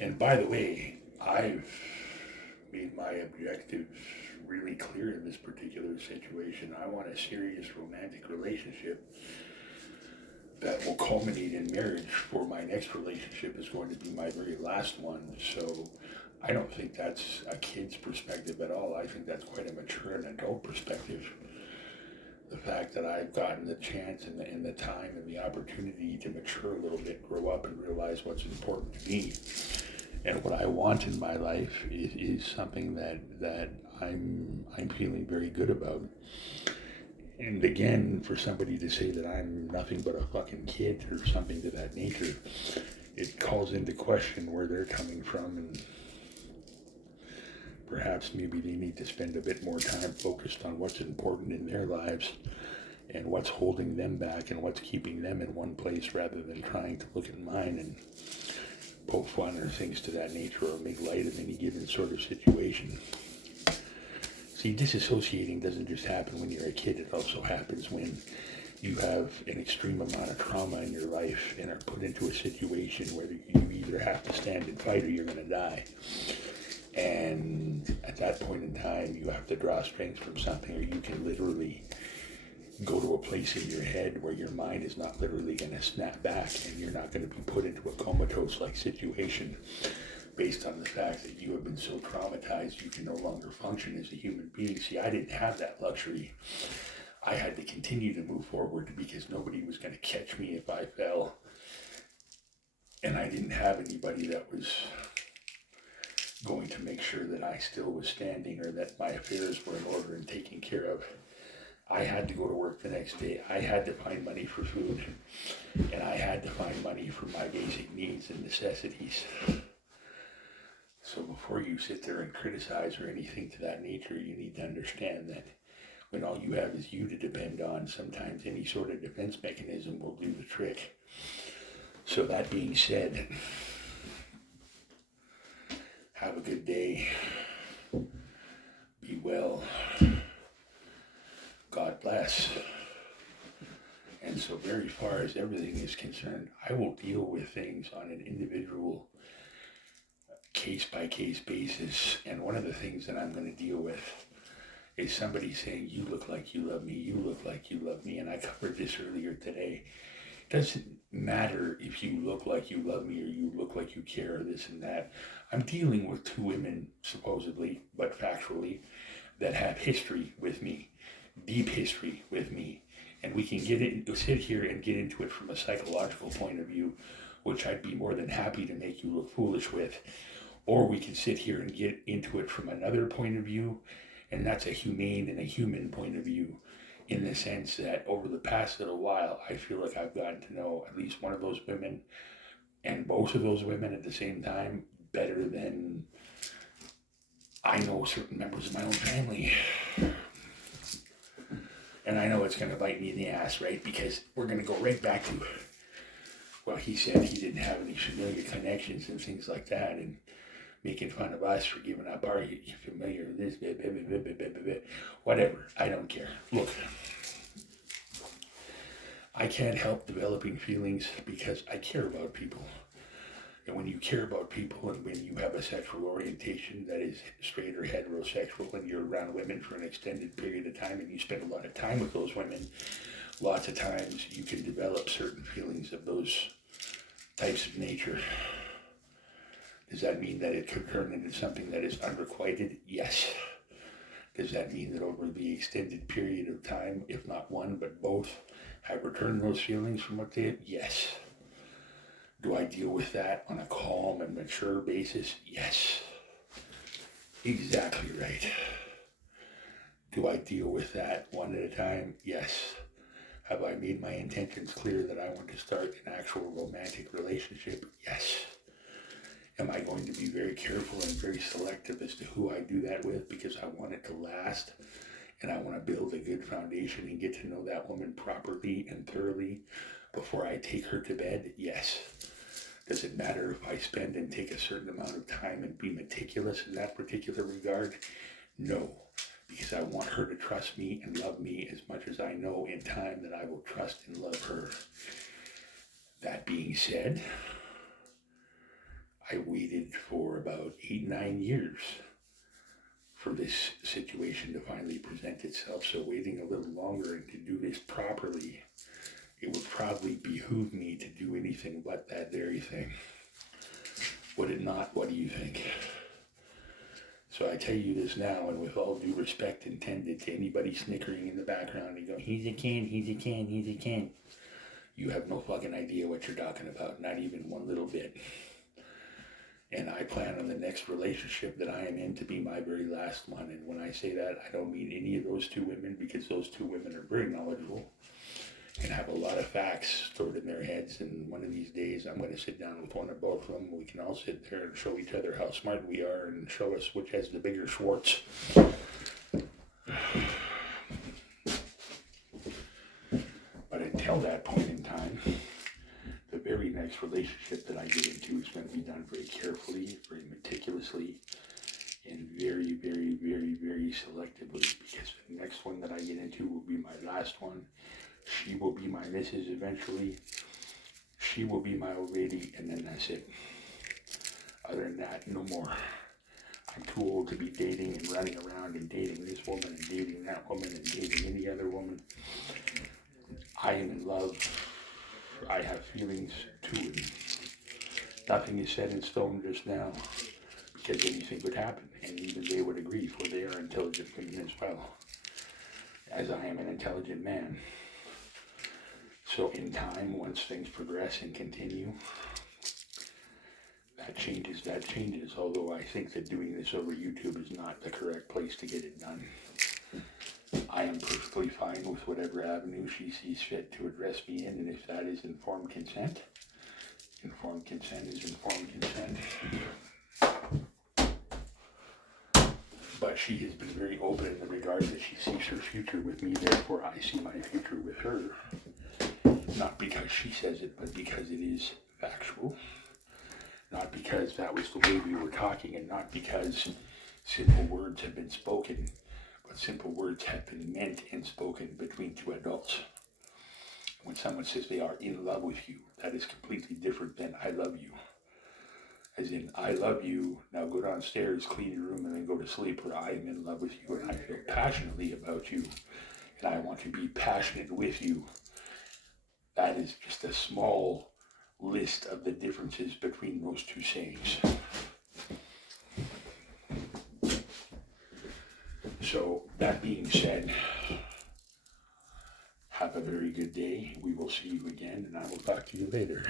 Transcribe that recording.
And by the way, I've made my objectives really clear in this particular situation. I want a serious romantic relationship that will culminate in marriage, for my next relationship is going to be my very last one. So I don't think that's a kid's perspective at all. I think that's quite a mature and adult perspective. The fact that I've gotten the chance and the time and the opportunity to mature a little bit, grow up, and realize what's important to me and what I want in my life is something that I'm feeling very good about. And again, for somebody to say that I'm nothing but a fucking kid or something to that nature, it calls into question where they're coming from, and perhaps maybe they need to spend a bit more time focused on what's important in their lives and what's holding them back and what's keeping them in one place, rather than trying to look at mine and poke fun or things to that nature or make light of any given sort of situation. See, disassociating doesn't just happen when you're a kid, it also happens when you have an extreme amount of trauma in your life and are put into a situation where you either have to stand and fight or you're going to die. And at that point in time, you have to draw strength from something, or you can literally go to a place in your head where your mind is not literally going to snap back and you're not going to be put into a comatose-like situation based on the fact that you have been so traumatized you can no longer function as a human being. See, I didn't have that luxury. I had to continue to move forward because nobody was going to catch me if I fell. And I didn't have anybody that was going to make sure that I still was standing or that my affairs were in order and taken care of. I had to go to work the next day. I had to find money for food. And I had to find money for my basic needs and necessities. So before you sit there and criticize or anything to that nature, you need to understand that when all you have is you to depend on, sometimes any sort of defense mechanism will do the trick. So that being said, have a good day. Be well. God bless. And so very far as everything is concerned, I will deal with things on an individual case-by-case basis. And one of the things that I'm going to deal with is somebody saying, you look like you love me, you look like you love me. And I covered this earlier today. It doesn't matter if you look like you love me or you look like you care or this and that. I'm dealing with two women, supposedly, but factually, that have history with me, deep history with me. And we can sit here and get into it from a psychological point of view, which I'd be more than happy to make you look foolish with. Or we can sit here and get into it from another point of view, and that's a humane and a human point of view, in the sense that over the past little while, I feel like I've gotten to know at least one of those women and both of those women at the same time better than I know certain members of my own family. And I know it's going to bite me in the ass, right? Because we're going to go right back to, well, he said he didn't have any familiar connections and things like that, and making fun of us for giving up our familiar this, whatever. I don't care. Look, I can't help developing feelings because I care about people. And when you care about people and when you have a sexual orientation that is straight or heterosexual, and you're around women for an extended period of time and you spend a lot of time with those women, lots of times you can develop certain feelings of those types of nature. Does that mean that it could turn into something that is unrequited? Yes. Does that mean that over the extended period of time, if not one, but both, have returned those feelings from what they had? Yes. Do I deal with that on a calm and mature basis? Yes. Exactly right. Do I deal with that one at a time? Yes. Have I made my intentions clear that I want to start an actual romantic relationship? Yes. Am I going to be very careful and very selective as to who I do that with, because I want it to last and I want to build a good foundation and get to know that woman properly and thoroughly before I take her to bed? Yes. Does it matter if I spend and take a certain amount of time and be meticulous in that particular regard? No, because I want her to trust me and love me as much as I know in time that I will trust and love her. That being said, I waited for about 8, 9 years for this situation to finally present itself. So waiting a little longer and to do this properly, it would probably behoove me to do anything but that very thing. Would it not? What do you think? So I tell you this now, and with all due respect intended to anybody snickering in the background and going, he's a can, he's a can, he's a can. You have no fucking idea what you're talking about, not even one little bit. And I plan on the next relationship that I am in to be my very last one. And when I say that, I don't mean any of those two women, because those two women are very knowledgeable and have a lot of facts stored in their heads. And one of these days, I'm going to sit down with one or both of them. We can all sit there and show each other how smart we are and show us which has the bigger Schwartz. But until that point in time, the very next relationship that I get into is going to be done very carefully, very meticulously, and very, very, very, very selectively, because the next one that I get into will be my last one. She will be my missus eventually. She will be my old lady, and then that's it. Other than that, no more. I'm too old to be dating and running around and dating this woman and dating that woman and dating any other woman. I am in love. I have feelings too. And nothing is set in stone just now, because anything could happen, and even they would agree, for they are intelligent women as well, as I am an intelligent man. So in time, once things progress and continue, that changes, although I think that doing this over YouTube is not the correct place to get it done. I am perfectly fine with whatever avenue she sees fit to address me in, and if that is informed consent is informed consent. But she has been very open in the regard that she sees her future with me, therefore I see my future with her. Not because she says it, but because it is factual. Not because that was the way we were talking, and not because simple words have been spoken, but simple words have been meant and spoken between two adults. When someone says they are in love with you, that is completely different than I love you. As in, I love you, now go downstairs, clean your room, and then go to sleep, or I am in love with you, and I feel passionately about you, and I want to be passionate with you. That is just a small list of the differences between those two sayings. So, that being said, have a very good day. We will see you again, and I will talk to you later.